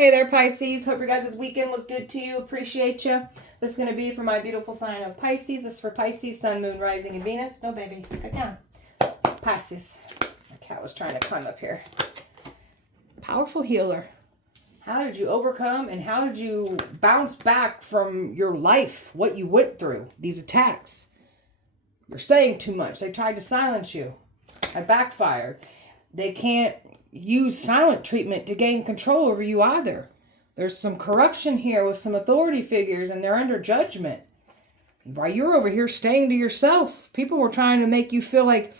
Hey there, Pisces. Hope your guys' weekend was good to you. Appreciate you. This is going to be for my beautiful sign of Pisces. This is for Pisces, Sun, Moon, Rising, and Venus. No, baby. Sit back down. Pisces. My cat was trying to climb up here. Powerful healer. How did you overcome and how did you bounce back from your life, what you went through, these attacks? You're saying too much. They tried to silence you. I backfired. They can't use silent treatment to gain control over you either. There's some corruption here with some authority figures and they're under judgment. While you're over here staying to yourself, people were trying to make you feel like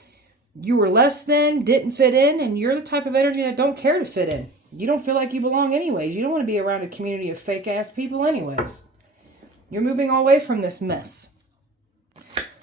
you were less than, didn't fit in, and you're the type of energy that don't care to fit in. You don't feel like you belong anyways. You don't want to be around a community of fake ass people anyways. You're moving away from this mess.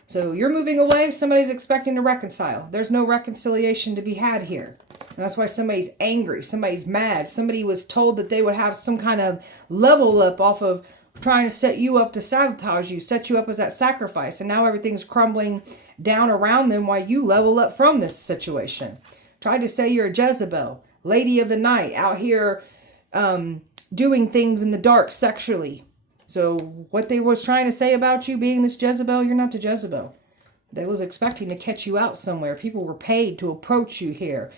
So you're moving away, somebody's expecting to reconcile. There's no reconciliation to be had here. And that's why somebody's angry, somebody's mad. Somebody was told that they would have some kind of level up off of trying to set you up to sabotage you, set you up as that sacrifice. And now everything's crumbling down around them while you level up from this situation. Tried to say you're a Jezebel, lady of the night, out here doing things in the dark sexually. So what they was trying to say about you being this Jezebel, you're not the Jezebel. They was expecting to catch you out somewhere. People were paid to approach you here.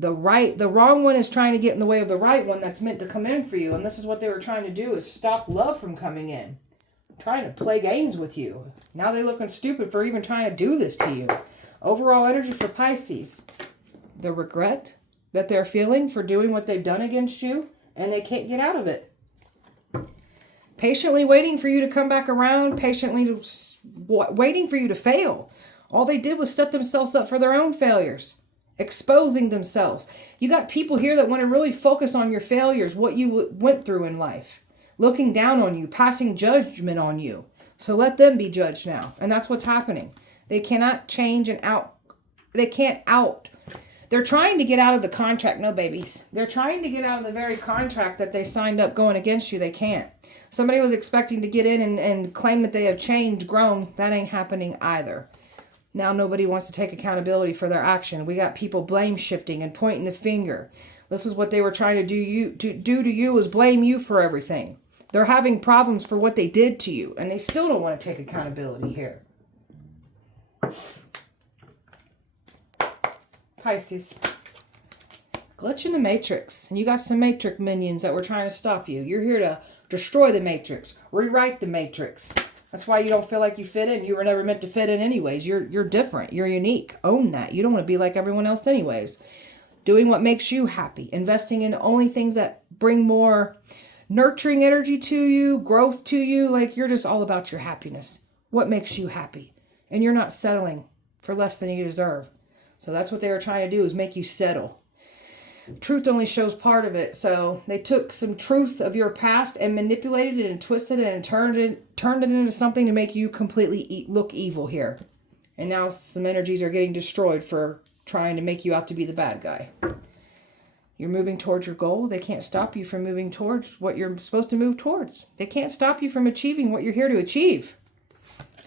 The wrong one is trying to get in the way of the right one that's meant to come in for you. And this is what they were trying to do, is stop love from coming in. Trying to play games with you. Now they're looking stupid for even trying to do this to you. Overall energy for Pisces. The regret that they're feeling for doing what they've done against you. And they can't get out of it. Patiently waiting for you to come back around. Patiently waiting for you to fail. All they did was set themselves up for their own failures. Exposing themselves. You got people here that want to really focus on your failures, what you went through in life. Looking down on you, passing judgment on you. So let them be judged now. And that's what's happening. They cannot change and out. They can't out. They're trying to get out of the contract. No, babies. They're trying to get out of the very contract that they signed up going against you. They can't. Somebody was expecting to get in and claim that they have changed, grown. That ain't happening either. Now nobody wants to take accountability for their action. We got people blame shifting and pointing the finger. This is what they were trying to do to you is blame you for everything. They're having problems for what they did to you, and they still don't want to take accountability here. Pisces. Glitch in the matrix. And you got some matrix minions that were trying to stop you. You're here to destroy the matrix. Rewrite the matrix. That's why you don't feel like you fit in. You were never meant to fit in anyways. You're different. You're unique. Own that. You don't want to be like everyone else anyways. Doing what makes you happy. Investing in only things that bring more nurturing energy to you, growth to you. Like you're just all about your happiness. What makes you happy? And you're not settling for less than you deserve. So that's what they were trying to do, is make you settle. Truth only shows part of it. So they took some truth of your past and manipulated it and twisted it and turned it into something to make you completely look evil here. And now some energies are getting destroyed for trying to make you out to be the bad guy. You're moving towards your goal. They can't stop you from moving towards what you're supposed to move towards. They can't stop you from achieving what you're here to achieve.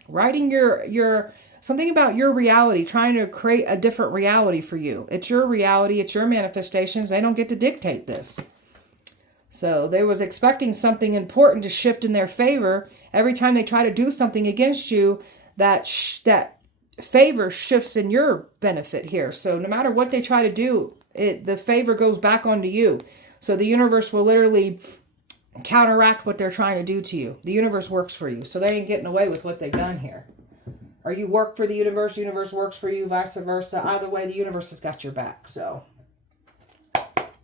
Writing your something about your reality, trying to create a different reality for you. It's your reality. It's your manifestations. They don't get to dictate this. So they was expecting something important to shift in their favor. Every time they try to do something against you, that favor shifts in your benefit here. So no matter what they try to do, the favor goes back onto you. So the universe will literally counteract what they're trying to do to you. The universe works for you. So they ain't getting away with what they've done here. Or you work for the universe works for you, vice versa. Either way, the universe has got your back. So,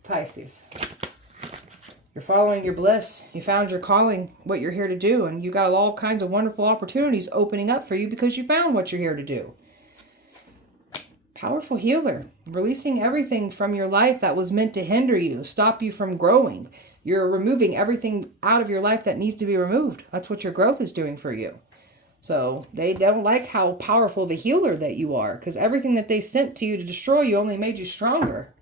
Pisces. You're following your bliss. You found your calling, what you're here to do. And you got all kinds of wonderful opportunities opening up for you because you found what you're here to do. Powerful healer. Releasing everything from your life that was meant to hinder you, stop you from growing. You're removing everything out of your life that needs to be removed. That's what your growth is doing for you. So they don't like how powerful of a healer that you are, because everything that they sent to you to destroy you only made you stronger.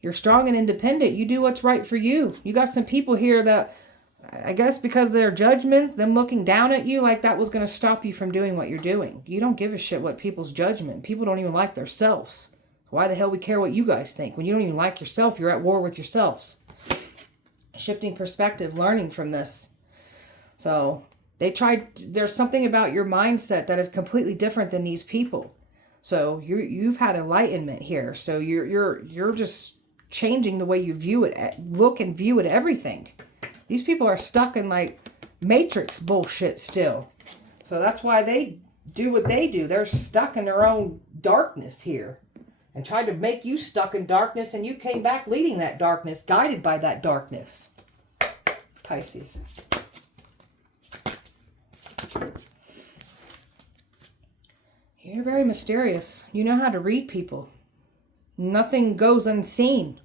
You're strong and independent. You do what's right for you. You got some people here that, I guess because of their judgments, them looking down at you, like that was going to stop you from doing what you're doing. You don't give a shit what people's judgment. People don't even like themselves. Why the hell we care what you guys think? When you don't even like yourself, you're at war with yourselves. Shifting perspective, learning from this. So there's something about your mindset that is completely different than these people. So you've had enlightenment here. So you're just changing the way you view it, look and view it, everything. These people are stuck in like Matrix bullshit still. So that's why they do what they do. They're stuck in their own darkness here and tried to make you stuck in darkness, and you came back leading that darkness, guided by that darkness. Pisces. You're very mysterious. You know how to read people. Nothing goes unseen.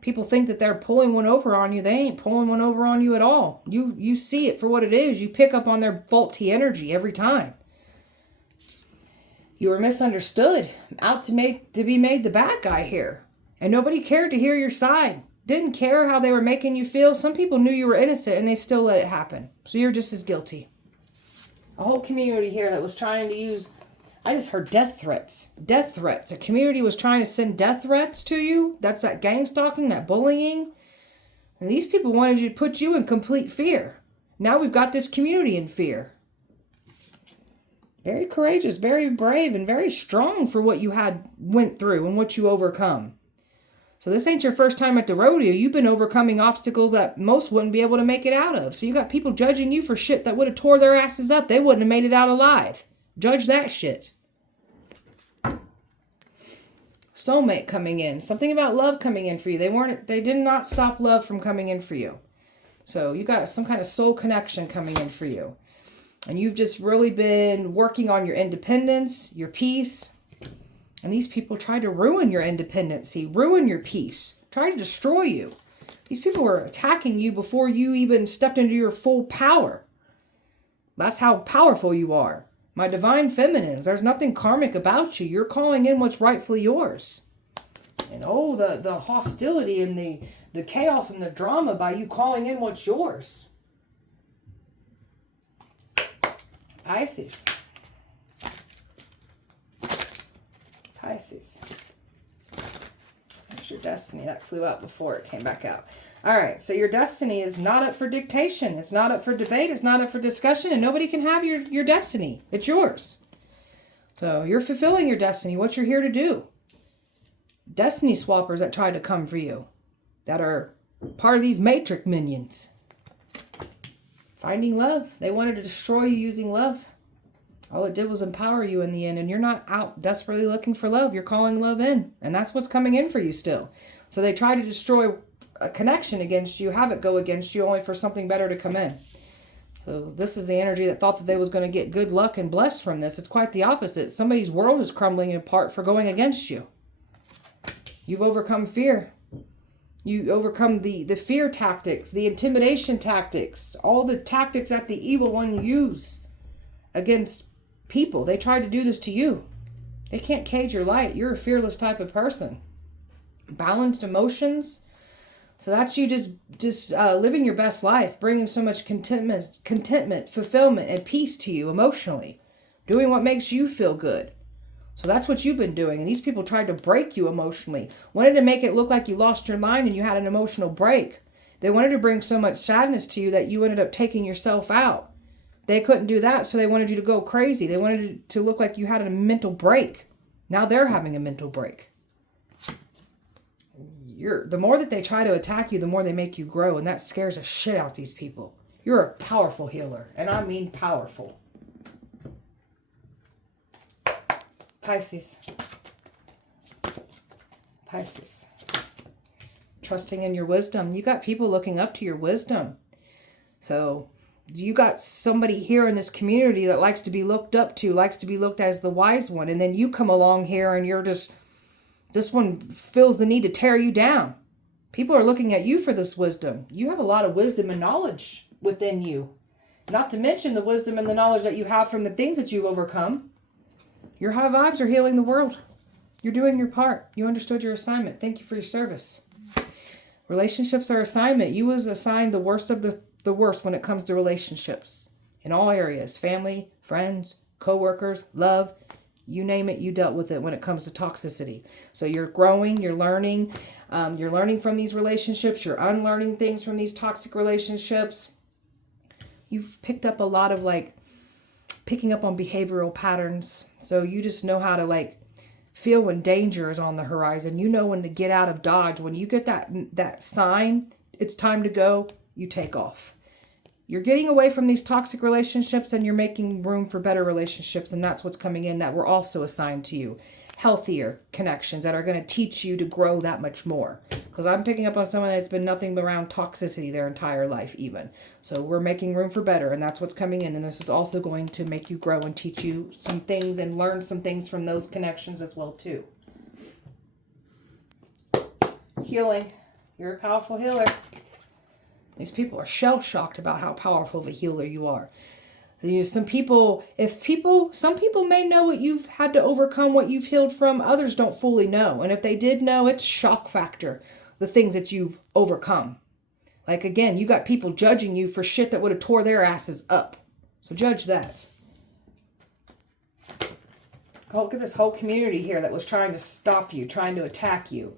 People think that they're pulling one over on you. They ain't pulling one over on you at all. You see it for what it is. You pick up on their faulty energy every time. You were misunderstood. Out to be made the bad guy here. And nobody cared to hear your side. Didn't care how they were making you feel. Some people knew you were innocent and they still let it happen. So you're just as guilty. A whole community here that was trying to use... I just heard death threats. Death threats. A community was trying to send death threats to you. That's that gang stalking, that bullying. And these people wanted to put you in complete fear. Now we've got this community in fear. Very courageous, very brave, and very strong for what you went through and what you overcome. So this ain't your first time at the rodeo. You've been overcoming obstacles that most wouldn't be able to make it out of. So you got people judging you for shit that would have tore their asses up. They wouldn't have made it out alive. Judge that shit. Soulmate coming in. Something about love coming in for you. They did not stop love from coming in for you. So you got some kind of soul connection coming in for you. And you've just really been working on your independence, your peace. And these people tried to ruin your independency, ruin your peace, try to destroy you. These people were attacking you before you even stepped into your full power. That's how powerful you are. My divine feminines, there's nothing karmic about you. You're calling in what's rightfully yours. And oh, the hostility and the chaos and the drama by you calling in what's yours. Pisces. Pisces. There's your destiny. That flew out before it came back out. All right, so your destiny is not up for dictation. It's not up for debate. It's not up for discussion, and nobody can have your destiny. It's yours. So you're fulfilling your destiny, what you're here to do. Destiny swappers that try to come for you, that are part of these matrix minions. Finding love. They wanted to destroy you using love. All it did was empower you in the end, and you're not out desperately looking for love. You're calling love in, and that's what's coming in for you still. So they try to destroy a connection against you, have it go against you, only for something better to come in. So this is the energy that thought that they was going to get good luck and blessed from this. It's quite the opposite. Somebody's world is crumbling apart for going against you. You've overcome fear. You overcome the fear tactics, the intimidation tactics, all the tactics that the evil one use against people. They tried to do this to you. They can't cage your light. You're a fearless type of person. Balanced emotions. So that's you just living your best life, bringing so much contentment, fulfillment, and peace to you emotionally. Doing what makes you feel good. So that's what you've been doing. And these people tried to break you emotionally. Wanted to make it look like you lost your mind and you had an emotional break. They wanted to bring so much sadness to you that you ended up taking yourself out. They couldn't do that, so they wanted you to go crazy. They wanted it to look like you had a mental break. Now they're having a mental break. The more that they try to attack you, the more they make you grow. And that scares the shit out these people. You're a powerful healer. And I mean powerful. Pisces. Pisces. Trusting in your wisdom. You got people looking up to your wisdom. So you got somebody here in this community that likes to be looked up to, likes to be looked as the wise one. And then you come along here and you're just... This one feels the need to tear you down. People are looking at you for this wisdom. You have a lot of wisdom and knowledge within you. Not to mention the wisdom and the knowledge that you have from the things that you've overcome. Your high vibes are healing the world. You're doing your part. You understood your assignment. Thank you for your service. Relationships are assignment. You was assigned the worst of the worst when it comes to relationships. In all areas. Family, friends, co-workers, love. You name it, you dealt with it when it comes to toxicity. So you're growing, you're learning from these relationships, you're unlearning things from these toxic relationships. You've picked up a lot of like picking up on behavioral patterns. So you just know how to like feel when danger is on the horizon. You know when to get out of dodge. When you get that sign, it's time to go, you take off. You're getting away from these toxic relationships and you're making room for better relationships. And that's what's coming in that were also assigned to you. Healthier connections that are going to teach you to grow that much more. Because I'm picking up on someone that's been nothing but around toxicity their entire life even. So we're making room for better, and that's what's coming in. And this is also going to make you grow and teach you some things and learn some things from those connections as well too. Healing. You're a powerful healer. These people are shell-shocked about how powerful of a healer you are. Some people may know what you've had to overcome, what you've healed from. Others don't fully know. And if they did know, it's shock factor, the things that you've overcome. Like, again, you got people judging you for shit that would have tore their asses up. So judge that. Oh, look at this whole community here that was trying to stop you, trying to attack you.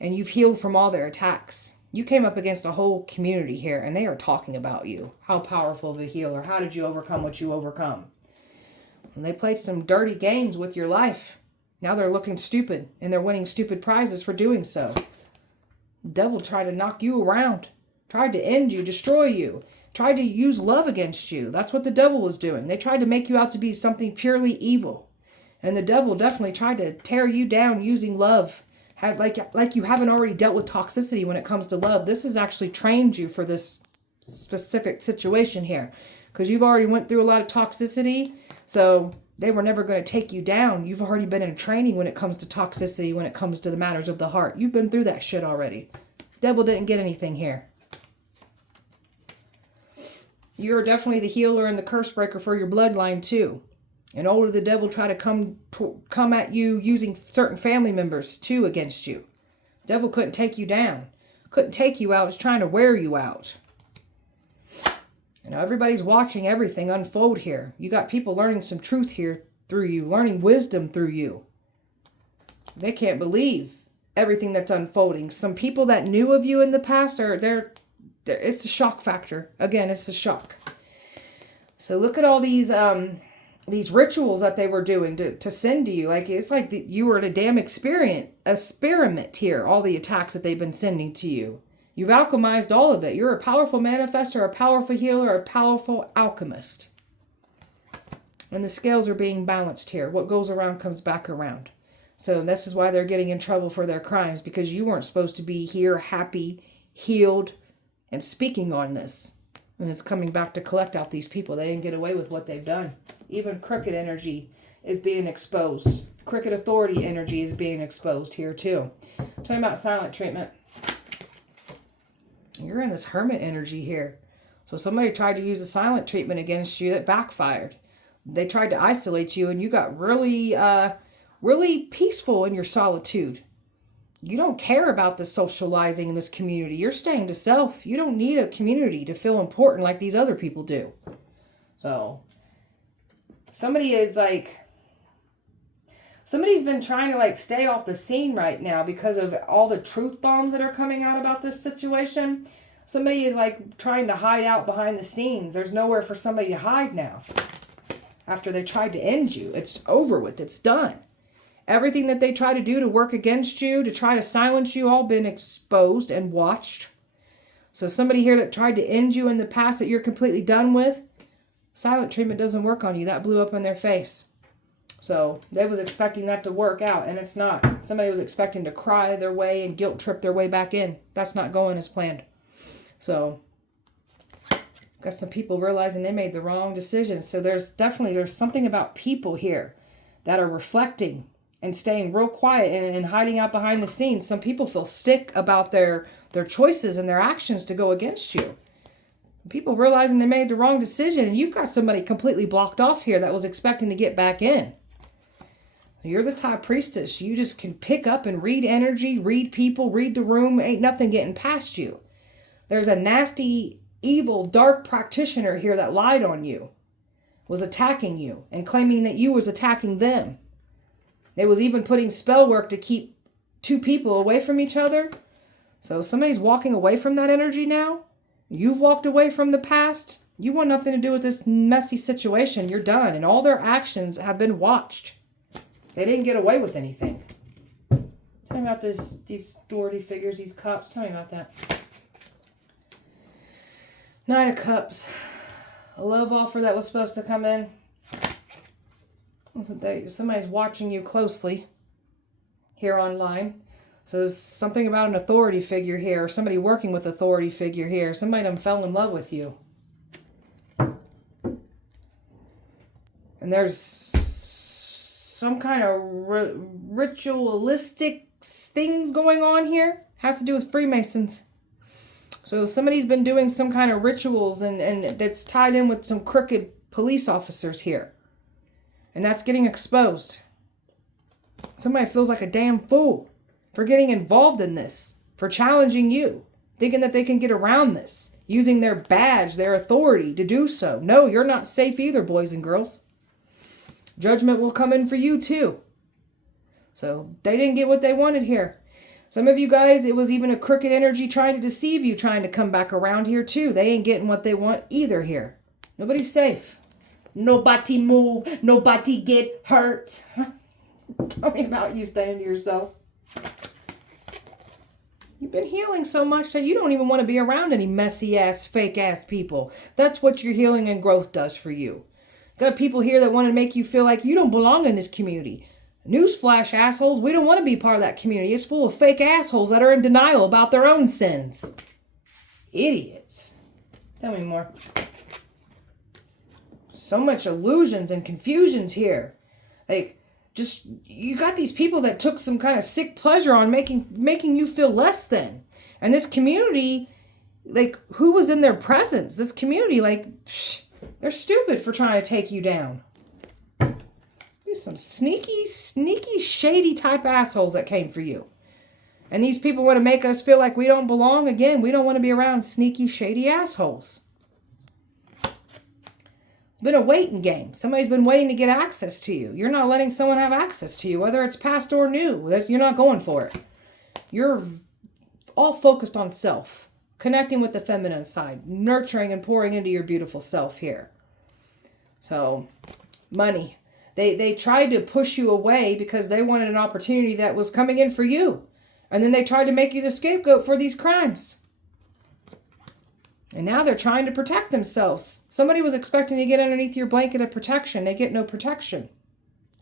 And you've healed from all their attacks. You came up against a whole community here, and they are talking about you. How powerful of a healer. How did you overcome what you overcome? And they played some dirty games with your life. Now they're looking stupid, and they're winning stupid prizes for doing so. The devil tried to knock you around. Tried to end you, destroy you. Tried to use love against you. That's what the devil was doing. They tried to make you out to be something purely evil. And the devil definitely tried to tear you down using love. Like you haven't already dealt with toxicity when it comes to love. This has actually trained you for this specific situation here. Because you've already went through a lot of toxicity. So they were never going to take you down. You've already been in training when it comes to toxicity, when it comes to the matters of the heart. You've been through that shit already. Devil didn't get anything here. You're definitely the healer and the curse breaker for your bloodline too. And or the devil try to come at you using certain family members too against you. Devil couldn't take you down. Couldn't take you out. Was trying to wear you out. You know, everybody's watching everything unfold here. You got people learning some truth here through you. Learning wisdom through you. They can't believe everything that's unfolding. Some people that knew of you in the past it's a shock factor. Again, it's a shock. So look at all these rituals that they were doing to send to you. Like, it's like you were at a damn experiment here. All the attacks that they've been sending to you. You've alchemized all of it. You're a powerful manifestor, a powerful healer, a powerful alchemist. And the scales are being balanced here. What goes around comes back around. So this is why they're getting in trouble for their crimes. Because you weren't supposed to be here happy, healed, and speaking on this. And it's coming back to collect out these people. They didn't get away with what they've done. Even crooked energy is being exposed. Crooked authority energy is being exposed here too. Talking about silent treatment. You're in this hermit energy here. So somebody tried to use a silent treatment against you that backfired. They tried to isolate you and you got really, really peaceful in your solitude. You don't care about the socializing in this community. You're staying to self. You don't need a community to feel important like these other people do. So, somebody's been trying to stay off the scene right now because of all the truth bombs that are coming out about this situation. Somebody is trying to hide out behind the scenes. There's nowhere for somebody to hide now. After they tried to end you, it's over with. It's done. Everything that they try to do to work against you, to try to silence you, all been exposed and watched. So somebody here that tried to end you in the past that you're completely done with, silent treatment doesn't work on you. That blew up in their face. So they was expecting that to work out, and it's not. Somebody was expecting to cry their way and guilt trip their way back in. That's not going as planned. So got some people realizing they made the wrong decision. So there's something about people here that are reflecting and staying real quiet and hiding out behind the scenes. Some people feel sick about their choices and their actions to go against you. People realizing they made the wrong decision, and you've got somebody completely blocked off here that was expecting to get back in. You're this high priestess. You just can pick up and read energy, read people, read the room. Ain't nothing getting past you. There's a nasty, evil, dark practitioner here that lied on you, was attacking you, and claiming that you was attacking them. They was even putting spell work to keep two people away from each other. So somebody's walking away from that energy now. You've walked away from the past. You want nothing to do with this messy situation. You're done. And all their actions have been watched. They didn't get away with anything. Tell me about these authority figures, these cops. Tell me about that. Knight of Cups. A love offer that was supposed to come in. Somebody's watching you closely here online. So there's something about an authority figure here. Somebody working with authority figure here. Somebody done fell in love with you. And there's some kind of ritualistic things going on here. Has to do with Freemasons. So somebody's been doing some kind of rituals and that's tied in with some crooked police officers here. And that's getting exposed. Somebody feels like a damn fool for getting involved in this, for challenging you, thinking that they can get around this, using their badge, their authority to do so. No, you're not safe either, boys and girls. Judgment will come in for you too. So they didn't get what they wanted here. Some of you guys, it was even a crooked energy trying to deceive you, trying to come back around here too. They ain't getting what they want either here. Nobody's safe. Nobody move. Nobody get hurt. Tell me about you staying to yourself. You've been healing so much that you don't even want to be around any messy ass, fake ass people. That's what your healing and growth does for you. Got people here that want to make you feel like you don't belong in this community. Newsflash, assholes, we don't want to be part of that community. It's full of fake assholes that are in denial about their own sins. Idiots. Tell me more. So much illusions and confusions here. Like, just, you got these people that took some kind of sick pleasure on making you feel less than. And this community, like, who was in their presence? This community, like, they're stupid for trying to take you down. There's some sneaky, shady type assholes that came for you. And these people want to make us feel like we don't belong. Again, we don't want to be around sneaky, shady assholes. It's been a waiting game. Somebody's been waiting to get access to you. You're not letting someone have access to you, whether it's past or new. You're not going for it. You're all focused on self. Connecting with the feminine side. Nurturing and pouring into your beautiful self here. So, money. They tried to push you away because they wanted an opportunity that was coming in for you. And then they tried to make you the scapegoat for these crimes. And now they're trying to protect themselves. Somebody was expecting to get underneath your blanket of protection. They get no protection.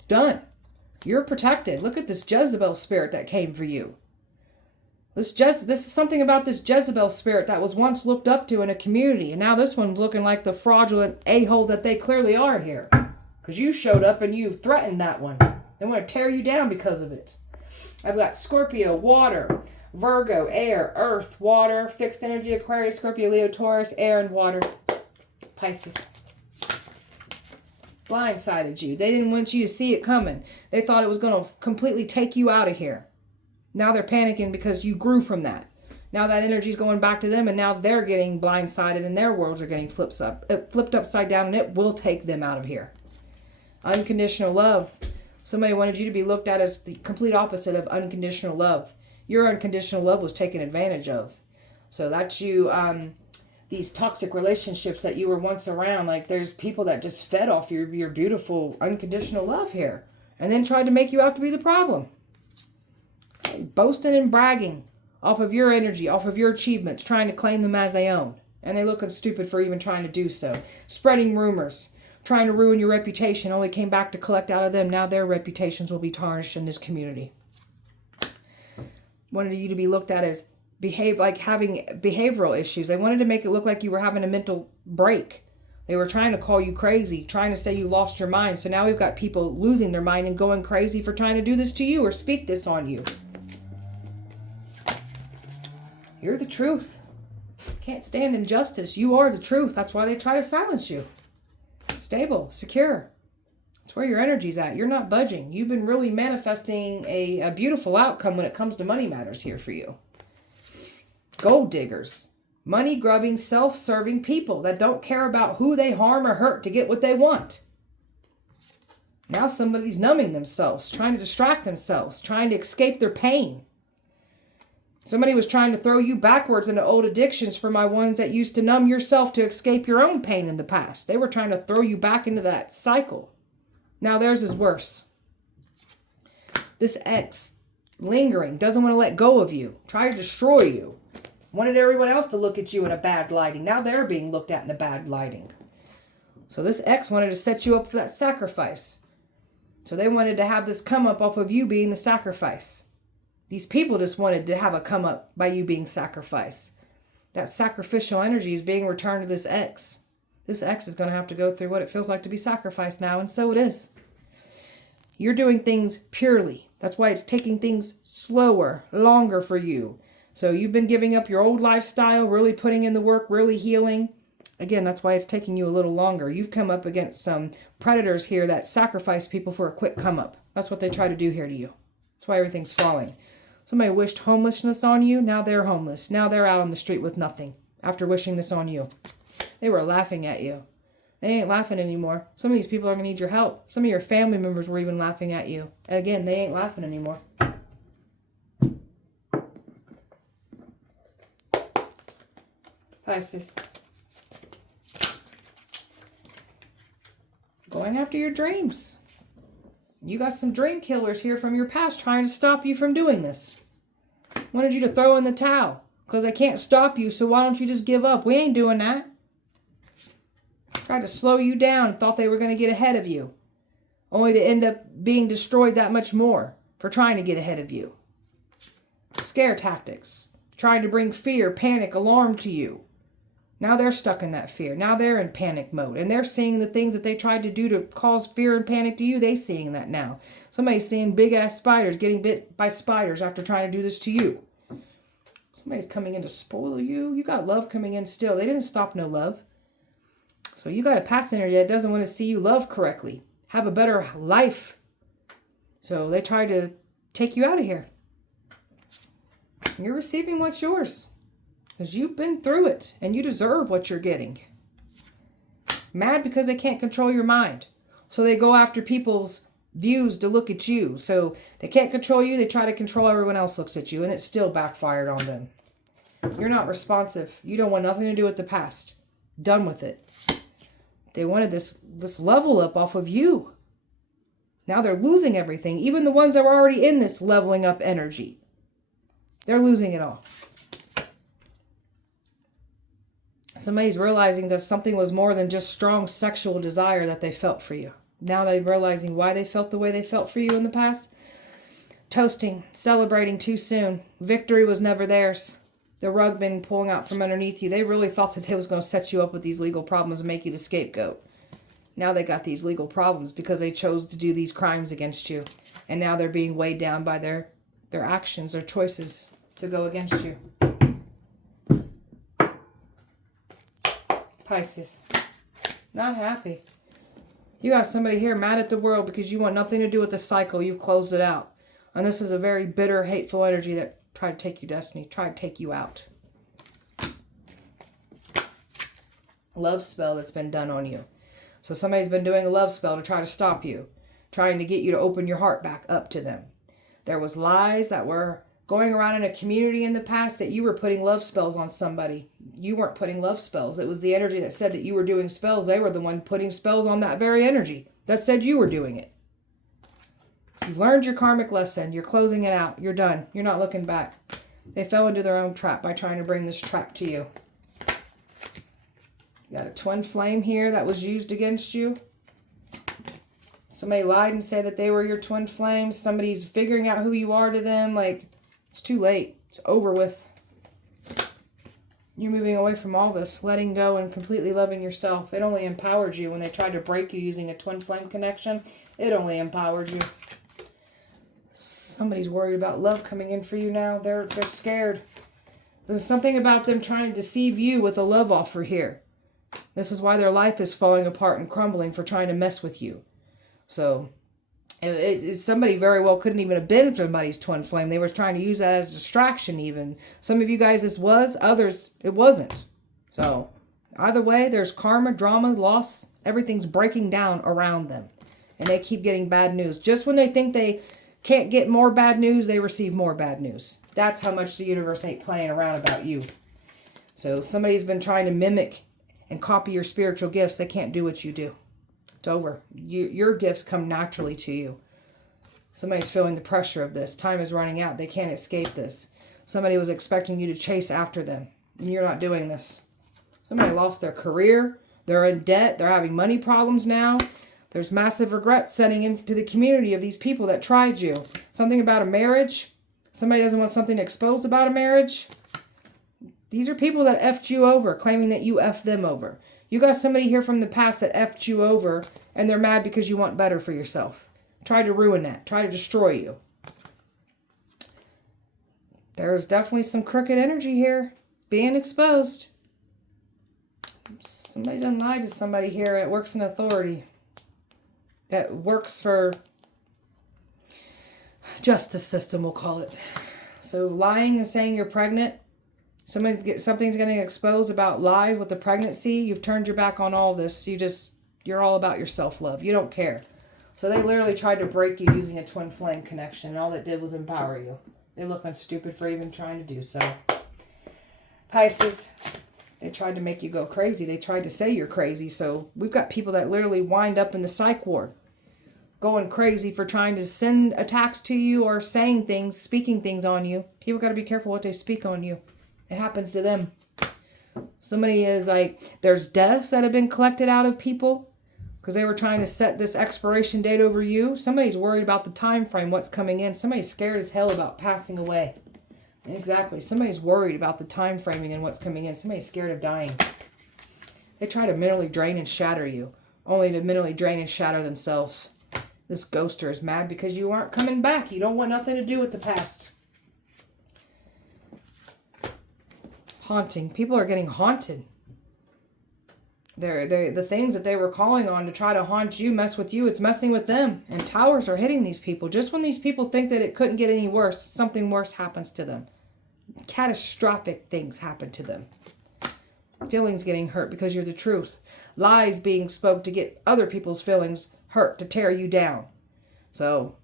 Done. You're protected. Look at this Jezebel spirit that came for you. This is something about this Jezebel spirit that was once looked up to in a community. And now this one's looking like the fraudulent a-hole that they clearly are here. Because you showed up and you threatened that one. They want to tear you down because of it. I've got Scorpio, water, Virgo, air, earth, water, fixed energy, Aquarius, Scorpio, Leo, Taurus, air and water, Pisces. Blindsided you. They didn't want you to see it coming. They thought it was going to completely take you out of here. Now they're panicking because you grew from that. Now that energy's going back to them and now they're getting blindsided and their worlds are getting flipped upside down and it will take them out of here. Unconditional love. Somebody wanted you to be looked at as the complete opposite of unconditional love. Your unconditional love was taken advantage of. So that's you, these toxic relationships that you were once around. Like there's people that just fed off your beautiful unconditional love here. And then tried to make you out to be the problem. Boasting and bragging off of your energy, off of your achievements, trying to claim them as they own. And they looking stupid for even trying to do so. Spreading rumors. Trying to ruin your reputation, only came back to collect out of them. Now their reputations will be tarnished in this community. Wanted you to be looked at as having behavioral issues. They wanted to make it look like you were having a mental break. They were trying to call you crazy, trying to say you lost your mind. So now we've got people losing their mind and going crazy for trying to do this to you or speak this on you. You're the truth. Can't stand injustice. You are the truth. That's why they try to silence you. Stable, secure. That's where your energy's at. You're not budging. You've been really manifesting a beautiful outcome when it comes to money matters here for you. Gold diggers. Money grubbing, self-serving people that don't care about who they harm or hurt to get what they want. Now somebody's numbing themselves, trying to distract themselves, trying to escape their pain. Somebody was trying to throw you backwards into old addictions for my ones that used to numb yourself to escape your own pain in the past. They were trying to throw you back into that cycle. Now theirs is worse. This ex, lingering, doesn't want to let go of you, try to destroy you. Wanted everyone else to look at you in a bad lighting. Now they're being looked at in a bad lighting. So this ex wanted to set you up for that sacrifice. So they wanted to have this come up off of you being the sacrifice. These people just wanted to have a come up by you being sacrificed. That sacrificial energy is being returned to this ex. This ex is going to have to go through what it feels like to be sacrificed now, and so it is. You're doing things purely. That's why it's taking things slower, longer for you. So you've been giving up your old lifestyle, really putting in the work, really healing. Again, that's why it's taking you a little longer. You've come up against some predators here that sacrifice people for a quick come up. That's what they try to do here to you. That's why everything's falling. Somebody wished homelessness on you. Now they're homeless. Now they're out on the street with nothing after wishing this on you. They were laughing at you. They ain't laughing anymore. Some of these people are going to need your help. Some of your family members were even laughing at you. And again, they ain't laughing anymore. Pisces. Going after your dreams. You got some dream killers here from your past trying to stop you from doing this. Wanted you to throw in the towel because they can't stop you, so why don't you just give up? We ain't doing that. Tried to slow you down, thought they were going to get ahead of you, only to end up being destroyed that much more for trying to get ahead of you. Scare tactics, trying to bring fear, panic, alarm to you. Now they're stuck in that fear. Now they're in panic mode. And they're seeing the things that they tried to do to cause fear and panic to you. They're seeing that now. Somebody's seeing big-ass spiders getting bit by spiders after trying to do this to you. Somebody's coming in to spoil you. You got love coming in still. They didn't stop no love. So you got a past energy that doesn't want to see you love correctly. Have a better life. So they tried to take you out of here. You're receiving what's yours. Because you've been through it and you deserve what you're getting. Mad because they can't control your mind. So they go after people's views to look at you. So they can't control you. They try to control everyone else looks at you. And it's still backfired on them. You're not responsive. You don't want nothing to do with the past. Done with it. They wanted this level up off of you. Now they're losing everything. Even the ones that were already in this leveling up energy. They're losing it all. Somebody's realizing that something was more than just strong sexual desire that they felt for you. Now they're realizing why they felt the way they felt for you in the past. Toasting, celebrating too soon. Victory was never theirs. The rug been pulling out from underneath you. They really thought that they was going to set you up with these legal problems and make you the scapegoat. Now they got these legal problems because they chose to do these crimes against you. And now they're being weighed down by their actions, their choices to go against you. Pisces. Not happy. You got somebody here mad at the world because you want nothing to do with the cycle. You've closed it out. And this is a very bitter, hateful energy that tried to take your destiny, tried to take you out. Love spell that's been done on you. So somebody's been doing a love spell to try to stop you, trying to get you to open your heart back up to them. There was lies that were going around in a community in the past that you were putting love spells on somebody. You weren't putting love spells. It was the energy that said that you were doing spells. They were the one putting spells on that very energy that said you were doing it. You've learned your karmic lesson. You're closing it out. You're done. You're not looking back. They fell into their own trap by trying to bring this trap to you. You got a twin flame here that was used against you. Somebody lied and said that they were your twin flames. Somebody's figuring out who you are to them. Like, it's too late. It's over with. You're moving away from all this, letting go and completely loving yourself. It only empowered you when they tried to break you using a twin flame connection. It only empowered you. Somebody's worried about love coming in for you now. They're scared. There's something about them trying to deceive you with a love offer here. This is why their life is falling apart and crumbling for trying to mess with you. So somebody very well couldn't even have been somebody's twin flame. They were trying to use that as a distraction even. Some of you guys this was, others it wasn't. So either way, there's karma, drama, loss. Everything's breaking down around them. And they keep getting bad news. Just when they think they can't get more bad news, they receive more bad news. That's how much the universe ain't playing around about you. So somebody's been trying to mimic and copy your spiritual gifts. They can't do what you do. It's over. Your gifts come naturally to you. Somebody's feeling the pressure of this. Time is running out. They can't escape this. Somebody was expecting you to chase after them, and you're not doing this. Somebody lost their career. They're in debt. They're having money problems now. There's massive regret setting into the community of these people that tried you. Something about a marriage. Somebody doesn't want something exposed about a marriage. These are people that effed you over, claiming that you effed them over. You got somebody here from the past that effed you over, and they're mad because you want better for yourself. Try to ruin that. Try to destroy you. There's definitely some crooked energy here being exposed. Somebody done lied to somebody here that works in authority. That works for justice system, we'll call it. So lying and saying you're pregnant. Something's getting exposed about lies with the pregnancy. You've turned your back on all this. You're all about your self-love. You don't care. So they literally tried to break you using a twin flame connection. And all it did was empower you. They look stupid for even trying to do so. Pisces, they tried to make you go crazy. They tried to say you're crazy. So we've got people that literally wind up in the psych ward, going crazy for trying to send attacks to you or saying things, speaking things on you. People got to be careful what they speak on you. It happens to them. Somebody is like, there's deaths that have been collected out of people because they were trying to set this expiration date over you. Somebody's worried about the time frame, what's coming in. Somebody's scared as hell about passing away. Exactly. Somebody's worried about the time framing and what's coming in. Somebody's scared of dying. They try to mentally drain and shatter you, only to mentally drain and shatter themselves. This ghoster is mad because you aren't coming back. You don't want nothing to do with the past. Haunting. People are getting haunted. The things that they were calling on to try to haunt you, mess with you, it's messing with them. And towers are hitting these people. Just when these people think that it couldn't get any worse, something worse happens to them. Catastrophic things happen to them. Feelings getting hurt because you're the truth. Lies being spoke to get other people's feelings hurt, to tear you down. So,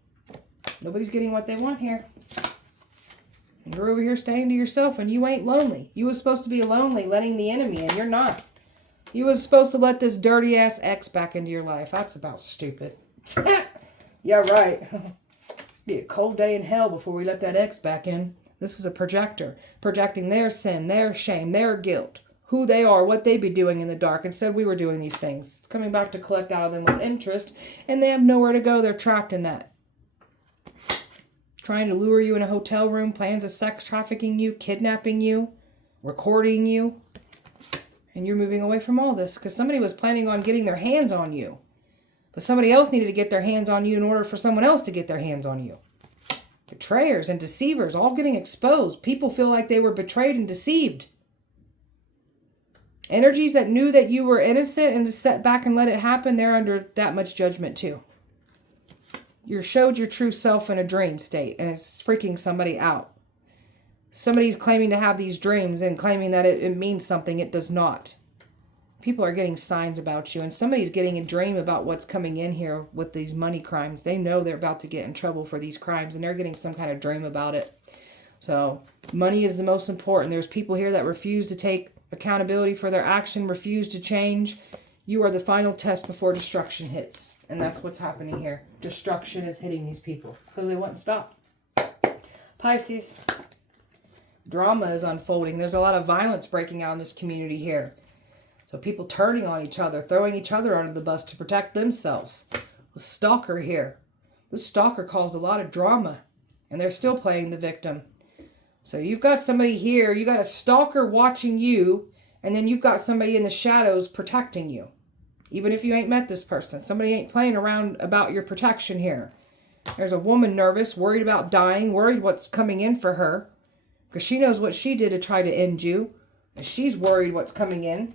nobody's getting what they want here. And you're over here staying to yourself, and you ain't lonely. You was supposed to be lonely, letting the enemy in. You're not. You was supposed to let this dirty-ass ex back into your life. That's about stupid. Yeah, right. Be a cold day in hell before we let that ex back in. This is a projector. Projecting their sin, their shame, their guilt. Who they are, what they be doing in the dark. Instead, we were doing these things. It's coming back to collect out of them with interest. And they have nowhere to go. They're trapped in that. Trying to lure you in a hotel room. Plans of sex trafficking you. Kidnapping you. Recording you. And you're moving away from all this. Because somebody was planning on getting their hands on you. But somebody else needed to get their hands on you in order for someone else to get their hands on you. Betrayers and deceivers all getting exposed. People feel like they were betrayed and deceived. Energies that knew that you were innocent and just sat back and let it happen, they're under that much judgment too. You showed your true self in a dream state, and it's freaking somebody out. Somebody's claiming to have these dreams and claiming that it means something. It does not. People are getting signs about you, and somebody's getting a dream about what's coming in here with these money crimes. They know they're about to get in trouble for these crimes, and they're getting some kind of dream about it. So money is the most important. There's people here that refuse to take accountability for their action, refuse to change. You are the final test before destruction hits. And that's what's happening here. Destruction is hitting these people because they wouldn't stop. Pisces. Drama is unfolding. There's a lot of violence breaking out in this community here. So people turning on each other, throwing each other under the bus to protect themselves. The stalker here. The stalker caused a lot of drama. And they're still playing the victim. So you've got somebody here, you got a stalker watching you, and then you've got somebody in the shadows protecting you. Even if you ain't met this person. Somebody ain't playing around about your protection here. There's a woman nervous, worried about dying, worried what's coming in for her. Because she knows what she did to try to end you. And she's worried what's coming in.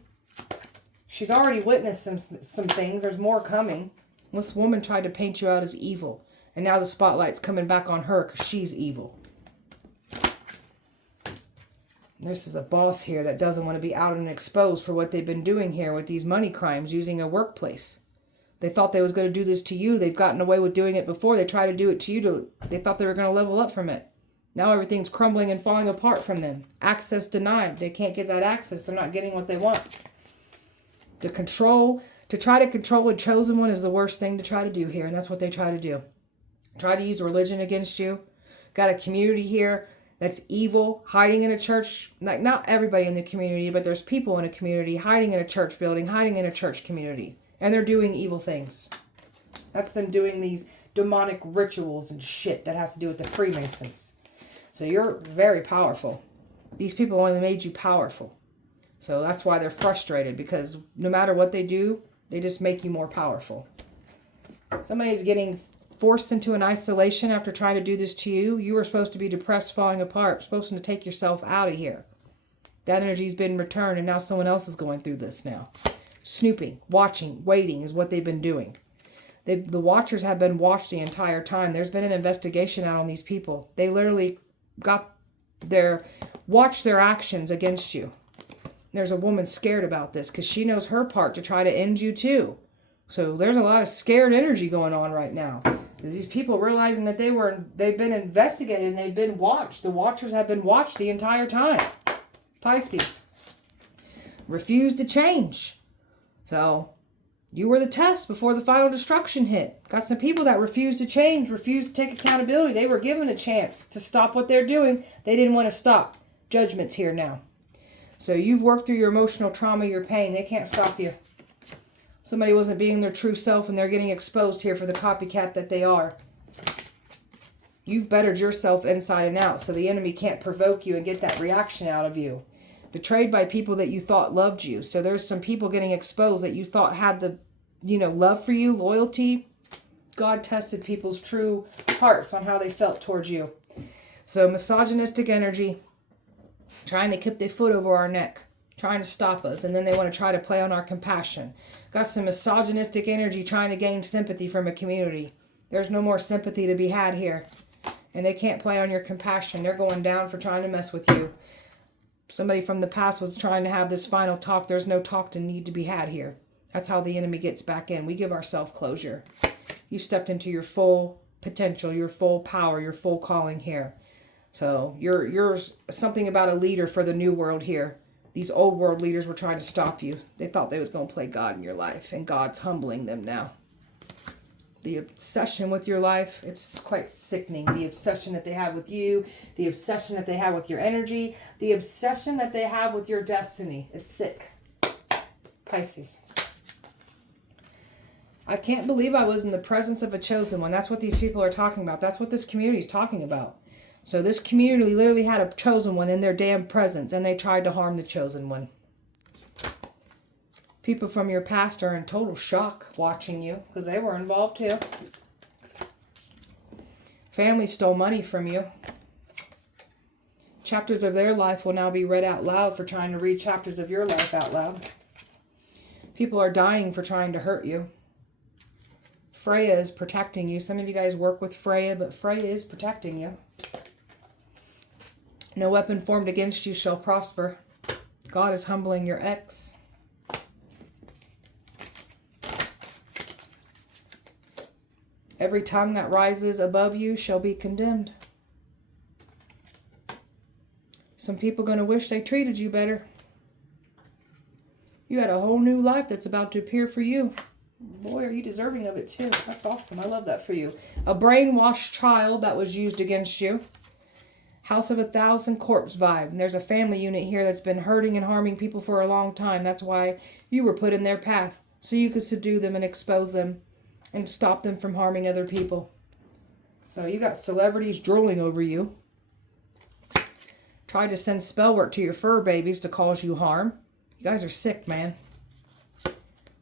She's already witnessed some things. There's more coming. This woman tried to paint you out as evil. And now the spotlight's coming back on her because she's evil. This is a boss here that doesn't want to be out and exposed for what they've been doing here with these money crimes using a workplace. They thought they was going to do this to you. They've gotten away with doing it before. They tried to do it to you. They thought they were going to level up from it. Now everything's crumbling and falling apart from them. Access denied. They can't get that access. They're not getting what they want. To try to control a chosen one is the worst thing to try to do here. And that's what they try to do. Try to use religion against you. Got a community here that's evil, hiding in a church. Like, not everybody in the community, but there's people in a community hiding in a church building, hiding in a church community. And they're doing evil things. That's them doing these demonic rituals and shit that has to do with the Freemasons. So you're very powerful. These people only made you powerful. So that's why they're frustrated, because no matter what they do, they just make you more powerful. Somebody's getting forced into an isolation after trying to do this to you. You were supposed to be depressed, falling apart, supposed to take yourself out of here. That energy's been returned, and now someone else is going through this now. Snooping, watching, waiting is what they've been doing. The watchers have been watched the entire time. There's been an investigation out on these people. They literally watched their actions against you. There's a woman scared about this because she knows her part to try to end you too. So there's a lot of scared energy going on right now. These people realizing that they've been investigated and they've been watched. The watchers have been watched the entire time. Pisces. Refuse to change. So you were the test before the final destruction hit. Got some people that refuse to change, refuse to take accountability. They were given a chance to stop what they're doing. They didn't want to stop. Judgment's here now. So you've worked through your emotional trauma, your pain. They can't stop you. Somebody wasn't being their true self and they're getting exposed here for the copycat that they are. You've bettered yourself inside and out, so the enemy can't provoke you and get that reaction out of you. Betrayed by people that you thought loved you. So there's some people getting exposed that you thought had the, love for you, loyalty. God tested people's true hearts on how they felt towards you. So misogynistic energy, trying to keep their foot over our neck, trying to stop us, and then they want to try to play on our compassion. Got some misogynistic energy trying to gain sympathy from a community. There's no more sympathy to be had here. And they can't play on your compassion. They're going down for trying to mess with you. Somebody from the past was trying to have this final talk. There's no talk to need to be had here. That's how the enemy gets back in. We give ourselves closure. You stepped into your full potential, your full power, your full calling here. So you're something about a leader for the new world here. These old world leaders were trying to stop you. They thought they was going to play God in your life, and God's humbling them now. The obsession with your life, it's quite sickening. The obsession that they have with you, the obsession that they have with your energy, the obsession that they have with your destiny. It's sick. Pisces. I can't believe I was in the presence of a chosen one. That's what these people are talking about. That's what this community is talking about. So this community literally had a chosen one in their damn presence, and they tried to harm the chosen one. People from your past are in total shock watching you because they were involved too. Family stole money from you. Chapters of their life will now be read out loud for trying to read chapters of your life out loud. People are dying for trying to hurt you. Freya is protecting you. Some of you guys work with Freya, but Freya is protecting you. No weapon formed against you shall prosper. God is humbling your ex. Every tongue that rises above you shall be condemned. Some people going to wish they treated you better. You got a whole new life that's about to appear for you. Boy, are you deserving of it too. That's awesome. I love that for you. A brainwashed child that was used against you. House of 1,000 corpse vibe. And there's a family unit here that's been hurting and harming people for a long time. That's why you were put in their path. So you could subdue them and expose them and stop them from harming other people. So you got celebrities drooling over you. Tried to send spell work to your fur babies to cause you harm. You guys are sick, man.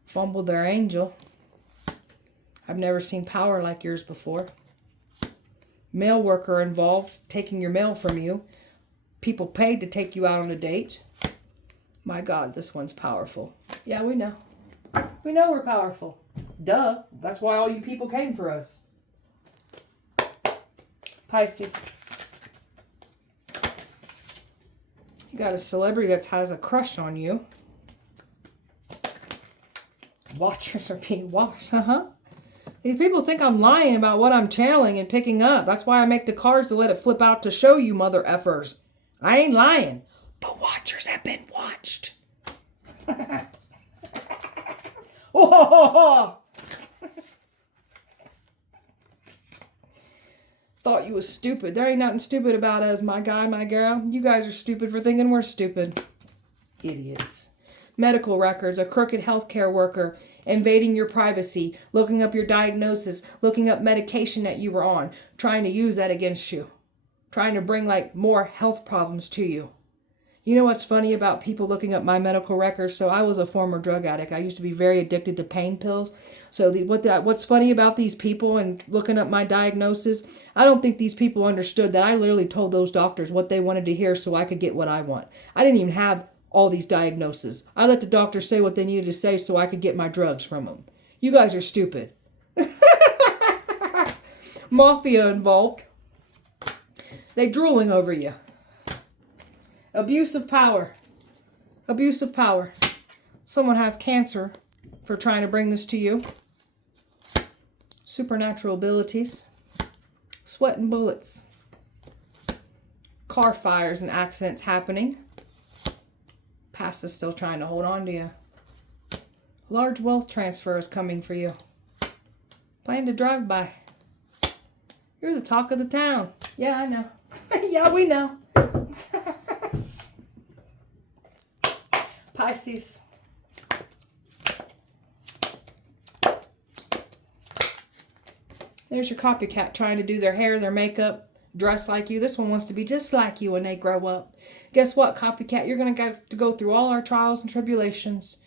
Fumbled their angel. I've never seen power like yours before. Mail worker involved, taking your mail from you. People paid to take you out on a date. My God, this one's powerful. Yeah, we know. We know we're powerful. Duh. That's why all you people came for us. Pisces. You got a celebrity that has a crush on you. Watchers are being watched. These people think I'm lying about what I'm channeling and picking up. That's why I make the cards to let it flip out to show you mother effers. I ain't lying. The watchers have been watched. Oh! Thought you was stupid. There ain't nothing stupid about us, my guy, my girl. You guys are stupid for thinking we're stupid. Idiots. Medical records, a crooked healthcare worker invading your privacy, looking up your diagnosis, looking up medication that you were on, trying to use that against you, trying to bring like more health problems to you. You know what's funny about people looking up my medical records? So I was a former drug addict. I used to be very addicted to pain pills. So what's funny about these people and looking up my diagnosis, I don't think these people understood that I literally told those doctors what they wanted to hear so I could get what I want. I didn't even have all these diagnoses. I let the doctors say what they needed to say so I could get my drugs from them. You guys are stupid. Mafia involved. They drooling over you. Abuse of power. Abuse of power. Someone has cancer for trying to bring this to you. Supernatural abilities. Sweat and bullets. Car fires and accidents happening. Past is still trying to hold on to you. Large wealth transfer is coming for you. Plan to drive by. You're the talk of the town. Yeah, I know. Yeah, we know. Pisces. There's your copycat trying to do their hair, their makeup, dress like you. This one wants to be just like you when they grow up. Guess what, copycat? You're going to have to go through all our trials and tribulations.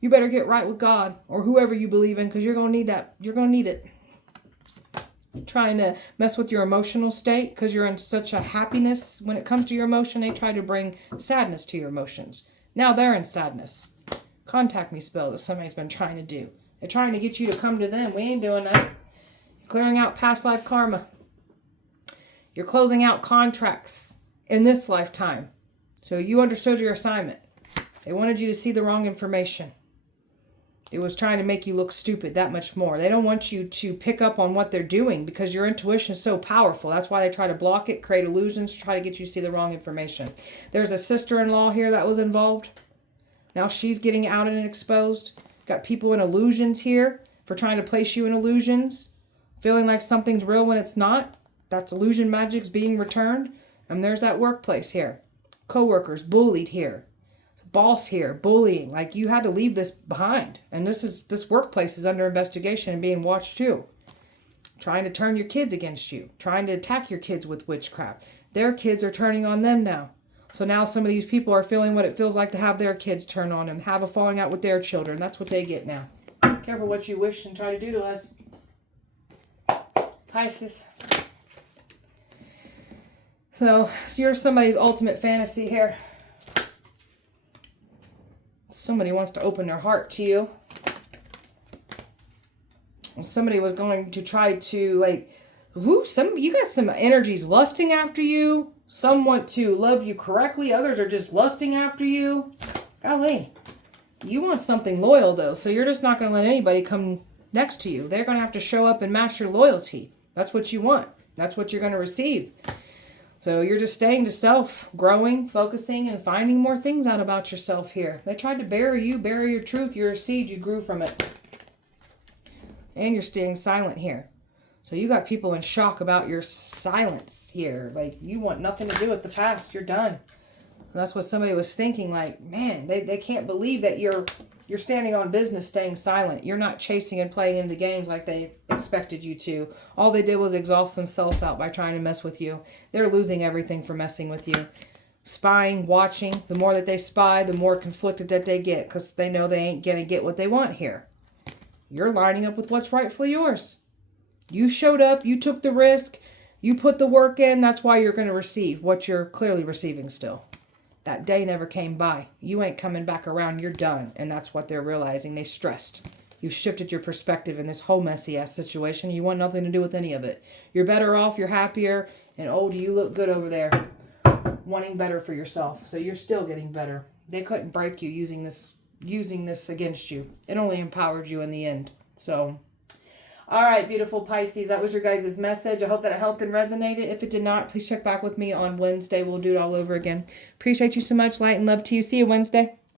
You better get right with God or whoever you believe in because you're going to need that. You're going to need it. Trying to mess with your emotional state because you're in such a happiness. When it comes to your emotion, they try to bring sadness to your emotions. Now they're in sadness. Contact me spell that somebody's been trying to do. They're trying to get you to come to them. We ain't doing that. Clearing out past life karma. You're closing out contracts in this lifetime. So you understood your assignment. They wanted you to see the wrong information. It was trying to make you look stupid that much more. They don't want you to pick up on what they're doing because your intuition is so powerful. That's why they try to block it, create illusions, try to get you to see the wrong information. There's a sister-in-law here that was involved. Now she's getting outed and exposed. Got people in illusions here for trying to place you in illusions. Feeling like something's real when it's not. That's illusion magic's being returned. And there's that workplace here. Co-workers bullied here. Boss here, bullying. Like you had to leave this behind. And this workplace is under investigation and being watched too. Trying to turn your kids against you. Trying to attack your kids with witchcraft. Their kids are turning on them now. So now some of these people are feeling what it feels like to have their kids turn on them. Have a falling out with their children. That's what they get now. Careful what you wish and try to do to us. Pisces. So you're somebody's ultimate fantasy here. Somebody wants to open their heart to you. Somebody was going to try to you got some energies lusting after you. Some want to love you correctly. Others are just lusting after you. Golly. You want something loyal though. So you're just not going to let anybody come next to you. They're going to have to show up and match your loyalty. That's what you want. That's what you're going to receive. So you're just staying to self, growing, focusing, and finding more things out about yourself here. They tried to bury you, bury your truth. You're a seed. You grew from it. And you're staying silent here. So you got people in shock about your silence here. Like, you want nothing to do with the past. You're done. And that's what somebody was thinking. Like, man, they can't believe that you're standing on business, staying silent. You're not chasing and playing into games like they expected you to. All they did was exhaust themselves out by trying to mess with you. They're losing everything for messing with you. Spying, watching. The more that they spy, the more conflicted that they get because they know they ain't going to get what they want here. You're lining up with what's rightfully yours. You showed up. You took the risk. You put the work in. That's why you're going to receive what you're clearly receiving still. That day never came by. You ain't coming back around. You're done. And that's what they're realizing. They stressed. You've shifted your perspective in this whole messy ass situation. You want nothing to do with any of it. You're better off. You're happier. And oh, do you look good over there. Wanting better for yourself. So you're still getting better. They couldn't break you using this using this against you. It only empowered you in the end. So, all right, beautiful Pisces. That was your guys' message. I hope that it helped and resonated. If it did not, please check back with me on Wednesday. We'll do it all over again. Appreciate you so much. Light and love to you. See you Wednesday.